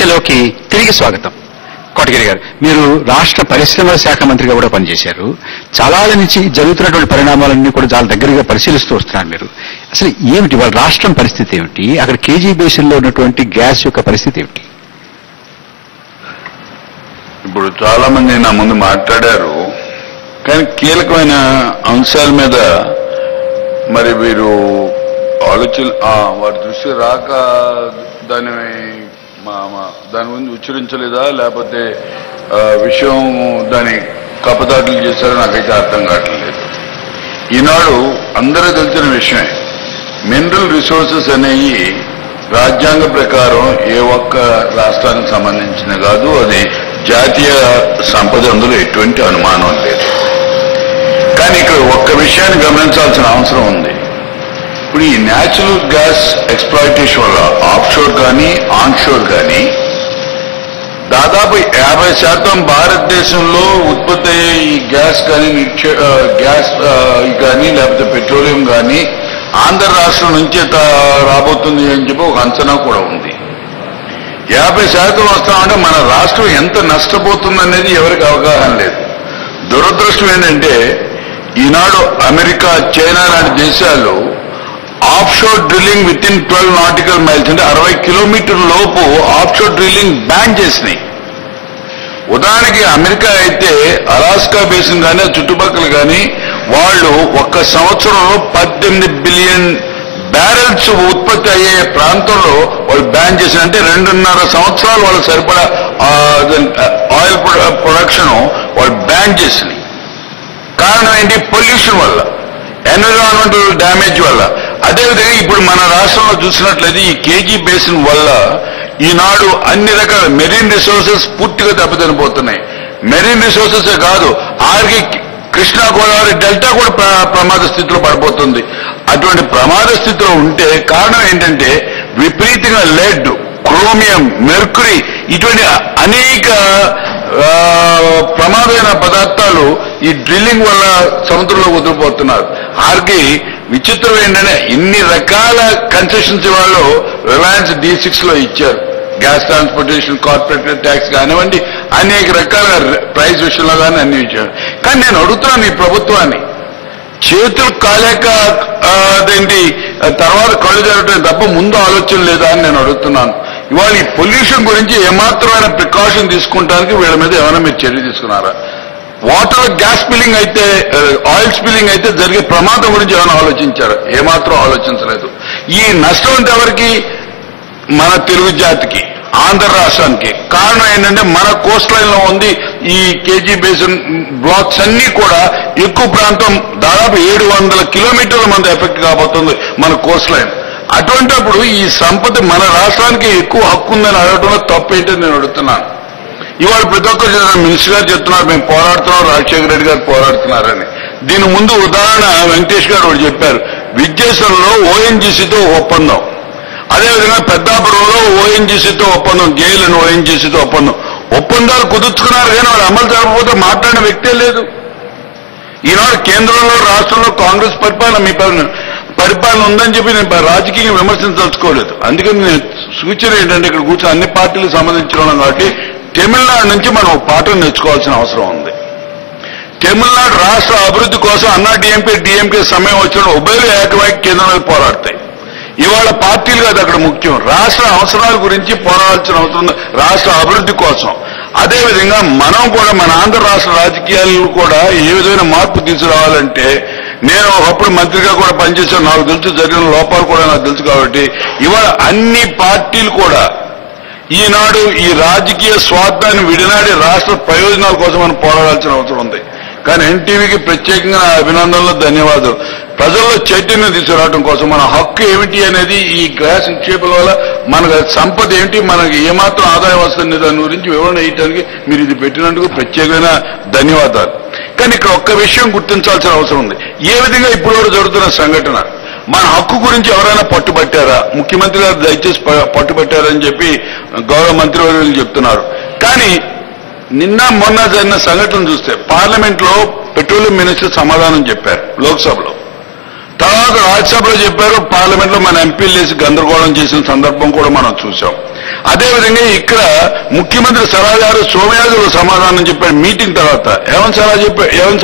చర్చలోకి తిరిగి స్వాగతం. కోటగిరి గారు, మీరు రాష్ట్ర పరిశ్రమల శాఖ మంత్రిగా కూడా పనిచేశారు. చాలా నుంచి జరుగుతున్నటువంటి పరిణామాలన్నీ కూడా చాలా దగ్గరగా పరిశీలిస్తూ వస్తున్నారు మీరు. అసలు ఏమిటి వాళ్ళ రాష్ట్రం పరిస్థితి ఏమిటి? అక్కడ కేజీ బేసిన్లో ఉన్నటువంటి గ్యాస్ యొక్క పరిస్థితి ఏమిటి? ఇప్పుడు చాలా మంది నా ముందు మాట్లాడారు, కానీ కీలకమైన అంశాల మీద మరి వీరు వారి దృష్టి రాక దాని గురించి ఉచ్చరించలేదా, లేకపోతే విషయం దాని కపదాటులు చేశారో నాకైతే అర్థం కావట్లేదు. ఈనాడు అందరూ తెలిసిన విషయమే, మినరల్ రిసోర్సెస్ అనేవి రాజ్యాంగ ప్రకారం ఏ ఒక్క రాష్ట్రానికి సంబంధించిన కాదు, అది జాతీయ సంపద, అందులో ఎటువంటి అనుమానం లేదు. కానీ ఇక్కడ ఒక్క విషయాన్ని గమనించాల్సిన అవసరం ఉంది. ఇప్పుడు ఈ న్యాచురల్ గ్యాస్ ఎక్స్ప్లాయిటేషన్ వల్ల ఆఫ్షోర్ కానీ ఆన్షోర్ కానీ దాదాపు 50% భారతదేశంలో ఉత్పత్తి అయ్యే ఈ గ్యాస్ కానీ గ్యాస్ కానీ లేకపోతే పెట్రోలియం కానీ ఆంధ్ర రాష్ట్రం నుంచే రాబోతుంది అని చెప్పి ఒక అంచనా కూడా ఉంది. 50% వస్తామంటే మన రాష్ట్రం ఎంత నష్టపోతుందనేది ఎవరికి అవగాహన లేదు. దురదృష్టం ఏంటంటే ఈనాడు అమెరికా, చైనా లాంటి దేశాలు offshore drilling with in 12 nautical miles అంటే 60 కిలోమీటర్ల లోపు ఆఫ్షోర్ డ్రిల్లింగ్ బ్యాన్ చేసినాయి. ఉదాహరణకి అమెరికా అయితే అలాస్కా బేసిన్ కానీ చుట్టుపక్కల కానీ వాళ్ళు ఒక్క సంవత్సరంలో 18 బిలియన్ బ్యారెల్స్ ఉత్పత్తి అయ్యే ప్రాంతంలో వాళ్ళు బ్యాన్ చేసిన, అంటే 2.5 సంవత్సరాలు వాళ్ళకి సరిపడా ఆయిల్ ప్రొడక్షన్ వాళ్ళు బ్యాన్ చేసినాయి. కారణం ఏంటి? పొల్యూషన్ వల్ల, ఎన్విరాన్మెంటల్ డ్యామేజ్ వల్ల. అదేవిధంగా ఇప్పుడు మన రాష్ట్రంలో చూసినట్లయితే ఈ కేజీ బేసిన్ వల్ల ఈనాడు అన్ని రకాల మెరీన్ రిసోర్సెస్ పూర్తిగా దెబ్బతినిపోతున్నాయి. మెరీన్ రిసోర్సెస్ కాదు, ఆర్కి కృష్ణా గోదావరి డెల్టా కూడా ప్రమాద స్థితిలో పడిపోతుంది. అటువంటి ప్రమాద స్థితిలో ఉంటే కారణం ఏంటంటే విపరీతంగా లెడ్, క్రోమియం, మెర్క్యూరీ ఇటువంటి అనేక ప్రమాదమైన పదార్థాలు ఈ డ్రిల్లింగ్ వల్ల సముద్రంలో వదిలిపోతున్నారు. ఆర్కి విచిత్రం ఏంటంటే ఇన్ని రకాల కన్సెషన్స్ వాళ్ళు రిలయన్స్ D6 లో ఇచ్చారు. గ్యాస్ ట్రాన్స్పోర్టేషన్ కార్పొరేట్ ట్యాక్స్ కానివ్వండి, అనేక రకాల ప్రైస్ విషయంలో కానీ అన్ని ఇచ్చారు. కానీ నేను అడుగుతున్నాను ఈ ప్రభుత్వాన్ని, చేతులు కాలేక అదేంటి తర్వాత కళ్ళు జరగటం తప్ప ముందు ఆలోచన లేదా అని నేను అడుగుతున్నాను. ఇవాళ ఈ పొల్యూషన్ గురించి ఏమాత్రమైన ప్రికాషన్ తీసుకుంటానికి వీళ్ళ మీద ఏమైనా మీరు చర్య తీసుకున్నారా? వాటర్ గ్యాస్ స్పిల్లింగ్ అయితే, ఆయిల్ స్పిల్లింగ్ అయితే జరిగే ప్రమాదం గురించి ఏమైనా ఆలోచించారా? ఏమాత్రం ఆలోచించలేదు. ఈ నష్టం అంటే ఎవరికి? మన తెలుగు జాతికి, ఆంధ్ర రాష్ట్రానికి. కారణం ఏంటంటే మన కోస్ట్ లైన్ లో ఉంది ఈ కేజీ బేసిన్ బ్లాక్స్ అన్ని కూడా ఎక్కువ ప్రాంతం, దాదాపు 700 కిలోమీటర్ల మంది ఎఫెక్ట్ కాబోతుంది మన కోస్ట్ లైన్. అటువంటిప్పుడు ఈ సంపద మన రాష్ట్రానికి ఎక్కువ హక్కు ఉందని అడగడంలో తప్పు ఏంటని నేను అడుగుతున్నాను. ఇవాళ ప్రతి ఒక్కరు మినిస్టర్ గారు చెప్తున్నారు మేము పోరాడుతున్నాం, రాజశేఖర రెడ్డి గారు పోరాడుతున్నారని. దీని ముందు ఉదాహరణ వెంకటేష్ గారు ఒకటి చెప్పారు. విద్యేశ్వరంలో ఓఎన్జీసీతో ఒప్పందం, అదేవిధంగా పెద్దాపురంలో ఓఎన్జీసీతో ఒప్పందం, జైలు అని ఓఎన్జీసీతో ఒప్పందాలు కుదుర్చుకున్నారు, కానీ వాళ్ళు అమలు జరగకపోతే మాట్లాడిన వ్యక్తే లేదు. ఈనాడు కేంద్రంలో రాష్ట్రంలో కాంగ్రెస్ పరిపాలన ఉందని చెప్పి నేను రాజకీయంగా విమర్శించదలుచుకోలేదు. అందుకని నేను సూచన ఏంటంటే ఇక్కడ కూర్చొని అన్ని పార్టీలకు సంబంధించిన వాళ్ళం కాబట్టి తమిళనాడు నుంచి మనం పాఠం నేర్చుకోవాల్సిన అవసరం ఉంది. తమిళనాడు రాష్ట్ర అభివృద్ధి కోసం అన్నా డిఎంకే సమయం వచ్చిన ఉభయలు ఏకమైక కేంద్రం మీద పోరాడతాయి. ఇవాళ పార్టీలు కాదు అక్కడ ముఖ్యం, రాష్ట్ర అవసరాల గురించి పోరాడాల్సిన అవసరం ఉంది, రాష్ట్ర అభివృద్ధి కోసం. అదేవిధంగా మనం కూడా మన ఆంధ్ర రాష్ట్ర రాజకీయాలు కూడా ఏ విధమైన మార్పు తీసుకురావాలంటే, నేను ఒకప్పుడు మంత్రిగా కూడా పనిచేసాను, నాకు తెలుసు జరిగిన లోపాలు కూడా నాకు తెలుసు. కాబట్టి ఇవాళ అన్ని పార్టీలు కూడా ఈనాడు ఈ రాజకీయ స్వార్థాన్ని విడినాడి రాష్ట్ర ప్రయోజనాల కోసం మనం పోరాడాల్సిన అవసరం ఉంది. కానీ ఎన్టీవీకి ప్రత్యేకంగా అభినందనలు, ధన్యవాదాలు. ప్రజల్లో చైతన్యం తీసుకురావడం కోసం మన హక్కు ఏమిటి అనేది, ఈ గ్యాస్ నిక్షేపాల వల్ల మనకు సంపద ఏమిటి, మనకి ఏమాత్రం ఆదాయం వస్తుంది దాని గురించి వివరణ ఇవ్వడానికి మీరు ఇది పెట్టినందుకు ప్రత్యేకమైన ధన్యవాదాలు. కానీ ఇక్కడ ఒక్క విషయం గుర్తించాల్సిన అవసరం ఉంది. ఏ విధంగా ఇప్పుడు జరుగుతున్న సంఘటన, మన హక్కు గురించి ఎవరైనా పట్టుబట్టారా? ముఖ్యమంత్రి గారు దయచేసి పట్టుబట్టారని చెప్పి గౌరవ మంత్రివర్యులు చెప్తున్నారు. కానీ నిన్న మొన్న జరిగిన సంఘటన చూస్తే పార్లమెంట్ లో పెట్రోలియం మినిస్టర్ సమాధానం చెప్పారు లోక్సభలో, తర్వాత రాజ్యసభలో చెప్పారు, పార్లమెంట్ లో మన ఎంపీలు వేసి గందరగోళం చేసిన సందర్భం కూడా మనం చూసాం. అదేవిధంగా ఇక్కడ ముఖ్యమంత్రి సలహాదారు సోమయాజులు సమాధానం చెప్పాడు మీటింగ్ తర్వాత. ఏమని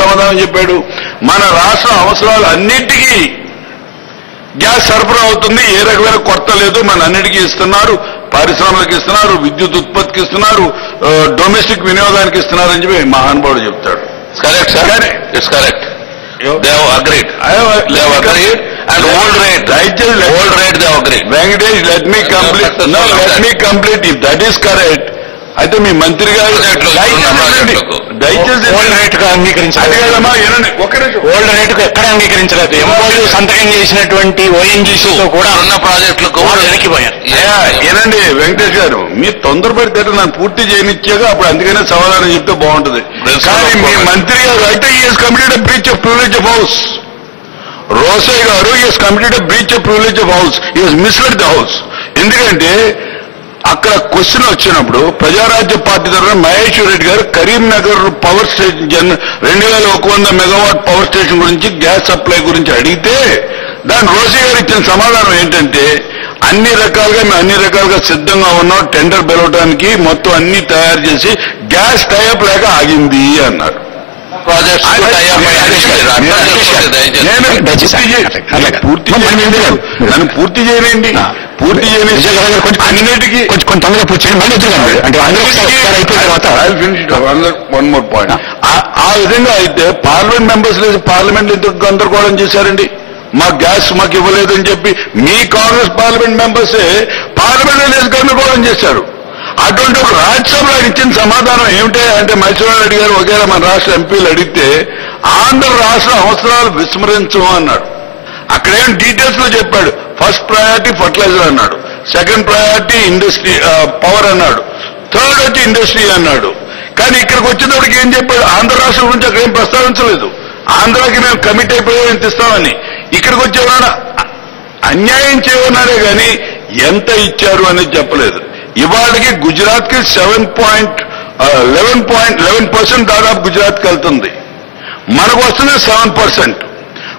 సమాధానం చెప్పాడు? మన రాష్ట్ర అవసరాలు అన్నిటికీ గ్యాస్ సరఫరా అవుతుంది, ఏ రకమైన కొరత లేదు, మన అన్నిటికీ ఇస్తున్నారు, పారిశ్రామికలకు ఇస్తున్నారు, విద్యుత్ ఉత్పత్తికి ఇస్తున్నారు, డొమెస్టిక్ వినియోగానికి ఇస్తున్నారు అని చెప్పి మహానుభావుడు చెప్తాడు. Correct sir, it's correct. They have agreed. They have agreed. And old rate they have agreed. Venkatesh, let me complete. If that is correct, అయితే మీ మంత్రి గారు దయచేసి ఓల్డ్ రేట్ గా అంగీకరించలేదమ్మా. ఓల్డ్ రేట్ కు ఎక్కడ అంగీకరించలేదు. ఎంఓయూ సంతకం చేసినటువంటి ఓఎన్జీసీతో కూడా ఉన్న ప్రాజెక్టులకు వెనక్కిపోయారు. ఏనండి వెంకటేష్ గారు, మీరు తొందరపడితే నన్ను పూర్తి చేయనిచ్చాక అప్పుడు అందుకనే సమాధానం చెప్తే బాగుంటుంది. కానీ మీ మంత్రి గారు అయితే he's committed breach of privilege of house. Rosaiah గారు he's committed breach of privilege of house. He's misled the house. ఎందుకంటే అక్కడ క్వశ్చన్ వచ్చినప్పుడు ప్రజారాజ్య పార్టీ తరఫున మహేశ్వర్ రెడ్డి గారు Karimnagar power station 2100 megawatt power station గురించి గ్యాస్ సప్లై గురించి అడిగితే దాని రోసయ్య గారు ఇచ్చిన సమాధానం ఏంటంటే అన్ని రకాలుగా సిద్ధంగా ఉన్నాం టెండర్ పిలవడానికి, మొత్తం అన్ని తయారు చేసి గ్యాస్ టైఅప్ లేక ఆగింది అన్నారు. నన్ను పూర్తి చేయనండి, అన్నిటికీ వన్ మోర్ పాయింట్. ఆ విధంగా అయితే పార్లమెంట్ మెంబర్స్ లేదు, పార్లమెంట్ ఎందుకు గందరగోళం చేశారండి? మా గ్యాస్ మాకు ఇవ్వలేదని చెప్పి మీ కాంగ్రెస్ పార్లమెంట్ మెంబర్సే పార్లమెంట్ లో లేదు గందరగోళం చేశారు. అటువంటి రాజ్యసభలో ఇచ్చిన సమాధానం ఏమిటి అంటే మహేశ్వర రెడ్డి గారు ఒకేలా మన రాష్ట్ర ఎంపీలు అడిగితే ఆంధ్ర రాష్ట్ర అవసరాలు విస్మరించము అన్నాడు. అక్కడేం డీటెయిల్స్ లో చెప్పాడు. ఫస్ట్ ప్రయారిటీ ఫర్టిలైజర్ అన్నాడు, సెకండ్ ప్రయారిటీ ఇండస్ట్రీ పవర్ అన్నాడు, థర్డ్ వచ్చి ఇండస్ట్రీ అన్నాడు. కానీ ఇక్కడికి వచ్చేటప్పటికి ఏం చెప్పాడు? ఆంధ్ర రాష్ట్రం గురించి అక్కడ ఏం ప్రస్తావించలేదు. ఆంధ్రాకి మేము కమిట్ అయిపోయాం ఎంత ఇస్తామని. ఇక్కడికి వచ్చేవాడు అన్యాయం చేయమన్నారే కానీ ఎంత ఇచ్చారు అనేది చెప్పలేదు. ఇవాళకి గుజరాత్ కి 11% దాదాపు గుజరాత్ కి వెళ్తుంది, మనకు వస్తుంది 7%.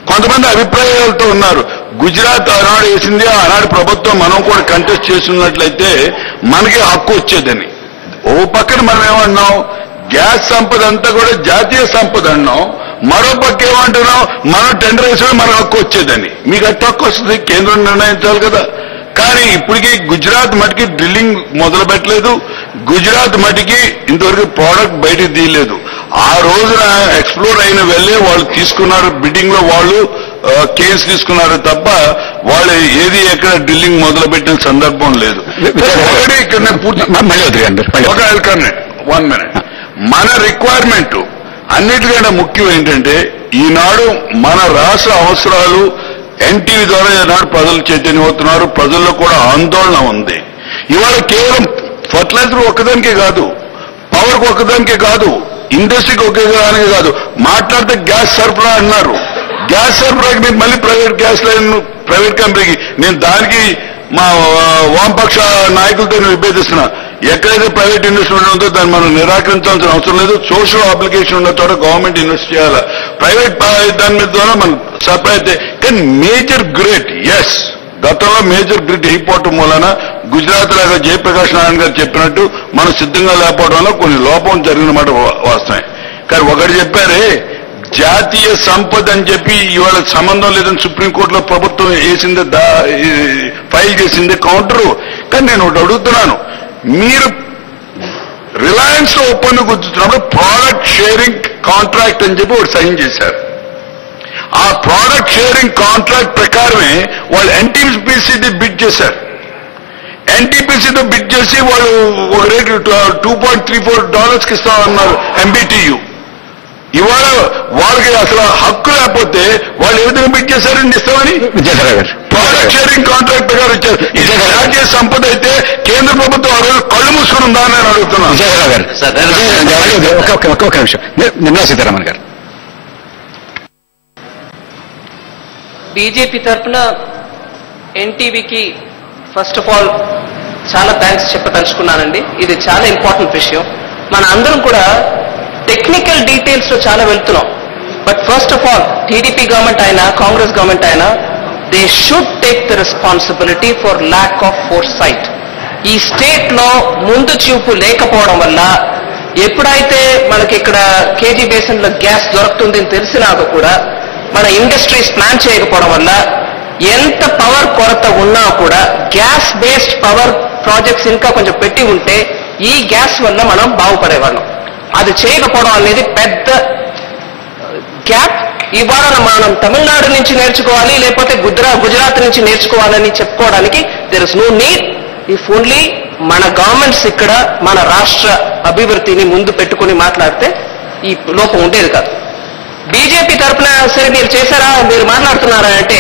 కొంతమంది అభిప్రాయాలతో ఉన్నారు గుజరాత్ ఆనాడు వేసింది, ఆనాడు ప్రభుత్వం మనం కూడా కంటెస్ట్ చేస్తున్నట్లయితే మనకి హక్కు వచ్చేదని. ఓ పక్కన మనం ఏమన్నాం, గ్యాస్ సంపద అంతా కూడా జాతీయ సంపద అన్నాం. మరో పక్క ఏమంటున్నాం, మనం టెండర్ వేసిన మనకు హక్కు వచ్చేదని. మీకు అట్టు హక్కు వస్తుంది, కేంద్రం నిర్ణయించాలి కదా. కానీ ఇప్పటికీ గుజరాత్ మటుకి డ్రిల్లింగ్ మొదలు పెట్టలేదు, గుజరాత్ మటుకి ఇంతవరకు ప్రోడక్ట్ బయటకు తీయలేదు. ఆ రోజున ఎక్స్ప్లోర్ అయిన వెళ్ళే వాళ్ళు తీసుకున్నారు, బిడ్డింగ్ లో వాళ్ళు కేసు తీసుకున్నారు తప్ప వాళ్ళు ఏది ఎక్కడ డ్రిల్లింగ్ మొదలు పెట్టిన సందర్భం లేదు. ఇక్కడ వన్ మినిట్, మన రిక్వైర్మెంట్ అన్నిటికంటే ముఖ్యం ఏంటంటే ఈనాడు మన రాష్ట్ర అవసరాలు ఎన్టీవీ ద్వారా ఈనాడు ప్రజలు చైతన్యమవుతున్నారు, ప్రజల్లో కూడా ఆందోళన ఉంది. ఇవాళ కేవలం ఫర్టిలైజర్ ఒక్కదానికే కాదు, పవర్కి ఒక్కదానికే కాదు, ఇండస్ట్రీకి ఒకేదానికే కాదు. మాట్లాడితే గ్యాస్ సరఫరా అన్నారు. గ్యాస్ సరఫరాకి మీరు మళ్ళీ ప్రైవేట్ కంపెనీకి, నేను దానికి మా వామపక్ష నాయకులతో విభేదిస్తున్నా. ఎక్కడైతే ప్రైవేట్ ఇన్వెస్ట్ ఉందో దాన్ని మనం నిరాకరించాల్సిన అవసరం లేదు. సోషల్ అప్లికేషన్ ఉన్న చోట గవర్నమెంట్ ఇన్వెస్ట్ చేయాలి. ప్రైవేట్ దాని మీద ద్వారా మనం సప్లై అయితే. కానీ మేజర్ గ్రిడ్, ఎస్, గతంలో మేజర్ గ్రిడ్ అయిపోవటం వలన గుజరాత్ లాగా జయప్రకాష్ నారాయణ గారు చెప్పినట్టు మనం సిద్ధంగా లేకపోవడం వల్ల కొన్ని లోపం జరిగిన మాట వాస్తవమే. కానీ ఒకటి చెప్పారే, జాతీయ సంపద అని చెప్పి ఇవాళ సంబంధం లేదని సుప్రీంకోర్టులో ప్రభుత్వం వేసిందే, ఫైల్ చేసిందే కౌంటరు. కానీ నేను ఒకటి అడుగుతున్నాను, మీరు రిలయన్స్ లో ఒప్పందం కూర్చున్నప్పుడు ప్రోడక్ట్ షేరింగ్ కాంట్రాక్ట్ అని చెప్పి ఒకటి సైన్ చేశారు. ఆ ప్రోడక్ట్ షేరింగ్ కాంట్రాక్ట్ ప్రకారమే వాళ్ళు ఎన్టీపీసీతో బిడ్ చేశారు. ఎన్టీపీసీతో బిడ్ చేసి వాళ్ళు ఒక రేటు $2.34 ఇస్తామన్నారు MBTU. ఇవాళ వాళ్ళకి అసలు హక్కు లేకపోతే వాళ్ళు ఏ విధంగా బిడ్ చేశారండి ఇస్తామని? ప్రోడక్ట్ షేరింగ్ కాంట్రాక్ట్ ప్రకారం ఇచ్చారు. ఇది జాతీయ సంపద అయితే కేంద్ర ప్రభుత్వం ఆ రోజు కళ్ళు మూసుకుని ఉందా అని నేను అడుగుతున్నాను. ఒక నిమిషం, నిర్మలా సీతారామన్ గారు. బీజేపీ తరఫున ఎన్టీవీకి ఫస్ట్ ఆఫ్ ఆల్ చాలా థ్యాంక్స్ చెప్పదలుచుకున్నానండి. ఇది చాలా ఇంపార్టెంట్ విషయం. మన అందరం కూడా టెక్నికల్ డీటెయిల్స్ లో చాలా వెళ్తున్నాం. But first of all TDP government అయినా కాంగ్రెస్ గవర్నమెంట్ అయినా they should take the responsibility for lack of foresight. ఈ స్టేట్ లో ముందు చూపు లేకపోవడం వల్ల ఎప్పుడైతే మనకి ఇక్కడ కేజీ బేసిన్ లో గ్యాస్ దొరుకుతుంది అని తెలిసినాక కూడా మన ఇండస్ట్రీస్ ప్లాన్ చేయకపోవడం వల్ల ఎంత పవర్ కొరత ఉన్నా కూడా గ్యాస్ బేస్డ్ పవర్ ప్రాజెక్ట్స్ ఇంకా కొంచెం పెట్టి ఉంటే ఈ గ్యాస్ వల్ల మనం బాగుపడేవాళ్ళం. అది చేయకపోవడం అనేది పెద్ద గ్యాప్. ఇవాళ మనం తమిళనాడు నుంచి నేర్చుకోవాలి లేకపోతే గుజరాత్ నుంచి నేర్చుకోవాలని చెప్పుకోవడానికి there is no need. If only మన గవర్నమెంట్స్ ఇక్కడ మన రాష్ట్ర అభివృద్ధిని ముందు పెట్టుకుని మాట్లాడితే ఈ లోపం ఉండేది కాదు. బీజేపీ తరఫున సరే మీరు చేశారా, మీరు మాట్లాడుతున్నారా అంటే